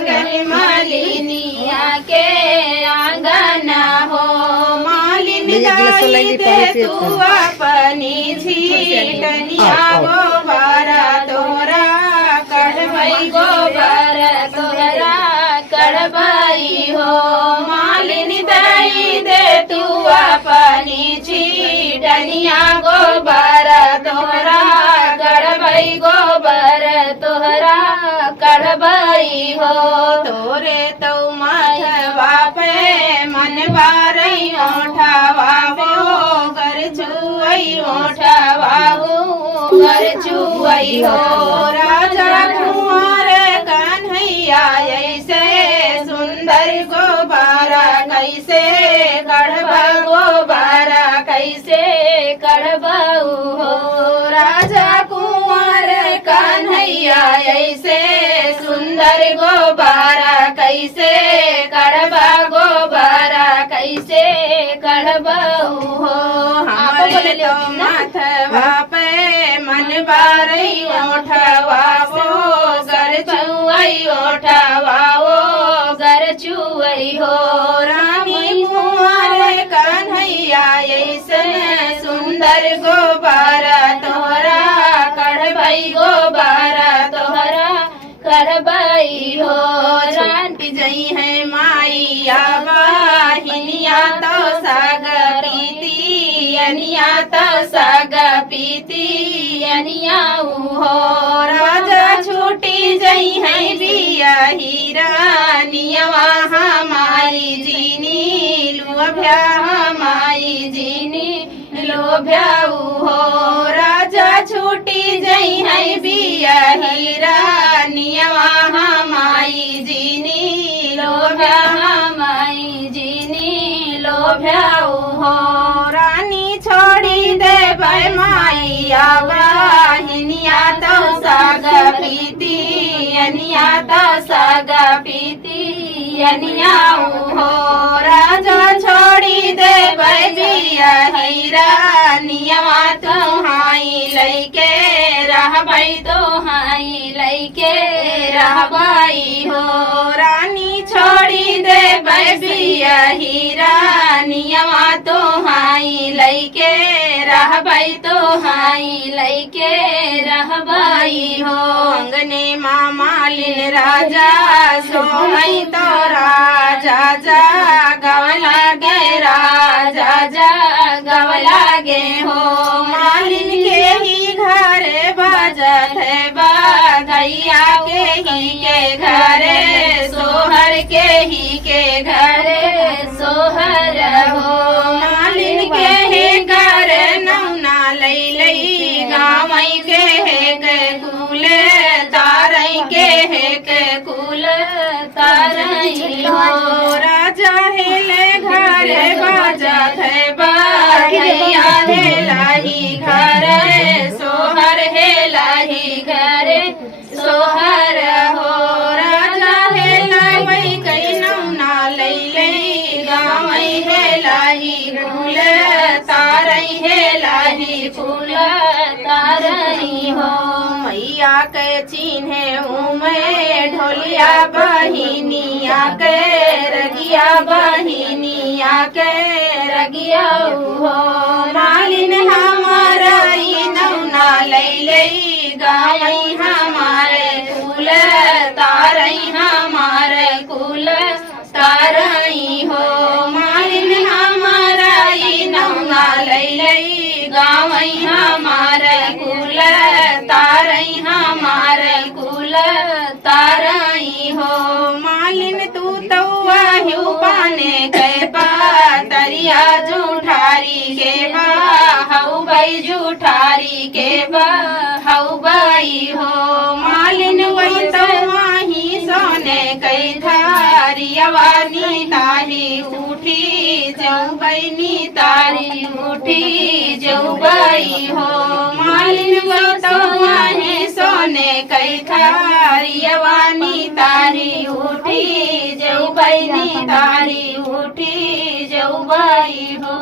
आंगन मालिनिया के आंगन हो। मालिन दाई दे तू अपनी झीटनिया गोबर तोरा कढ़बई गोबर तोरा कढ़बई हो। मालिन दाई दे तू अपनी झीटनिया गोबर तोरा कढ़बई गोबर तोहरा कढ़बई हो। तोरे तो माथवा पे मन बारई ओठवा हो कर छुई ओठवा हो कर छुई हो। राजा कुंवर कन्हैया ऐसे सुंदर गोबारा कैसे कढ़बा गोबारा कैसे कढ़बऊ हो। राजा कुंवर कन्हैया ऐसे सुंदर गोबारा कैसे कढ़बा गोबारा कैसे कढ़बऊ हो। हमारे तो माथवा पे मन बारई ओठवा वो गर छुई ओठवा वो गर छुई हो। रानी कुंवर कन्हैया ऐसे सुंदर गोबारा तोहरा कढ़बई गोबारा तोहरा कढ़बई हो। जानती जई है माइया बाहिनिया तो साग पीती अनिया तो साग पीती अनिया हो। राजा छूटी जई है बिया हीरानिया हमारी जीनी लोभ्या हमारी जीनी लोभ्याऊ हो। राजा छूटी जई है बिया हीरानिया हमारी जीनी लोभ्या हमारी जीनी लोभ्याऊ हो। रानी छोड़ी दे माइया वाहिनिया तो साग पीती अनिया तो साग पीती अनियाऊ हो। राजा छोड़ी दे बिया हीरानिया तो हाई लैके रहबई तो हाई लैके रहबई हो। रानी छोड़ी दे बिया हीरानिया तो हाई लैके रहबई तो हाई लैके रहबई हो। अंगने माँ मालिन राजा सोहई तो राजा जा गवला गे राजा जा गवला गे हो। मालिन के ही घर बाजत है बाधैया के ही के घरे सोहर के ही के घरे सोहर हो। मालिन के ही घर नौना लई लई गावई के है के कूले तारई के है के कूल तारई हो। राजा हेले घरे बाजत है बाधैया हेलाही घरे सोहर हेलाही घरे सोहर हो। राजा हेलाई कई नौना लई लई गावई हेलाही फूल तारई हेलाही फूल तारई हो। मैया के चिन्हे उमे ढोलिया बहिनिया के रगिया बहिनिया के रगिया हो। मालिन हमारा नौना लई लई गावई हमारे कुल तारई हमारे कुल तारई हो। मालिन हमारा नौना लई लई गावई हमारे कुल तारई हमारे कुल तारई हो। मालिन तू तो वायु पाने के तरिया जूठारी के बा हऊ बई जूठारी के बा हऊ बई हो। मालिन वही तो वही सोने कई धारियवानी तारी उठी जऊ बई तारी उठी जऊ बई हो। मालिन वही तो वही सोने कई धारियवानी तारी उठी जऊ बई तारी उठी जऊ बई हो।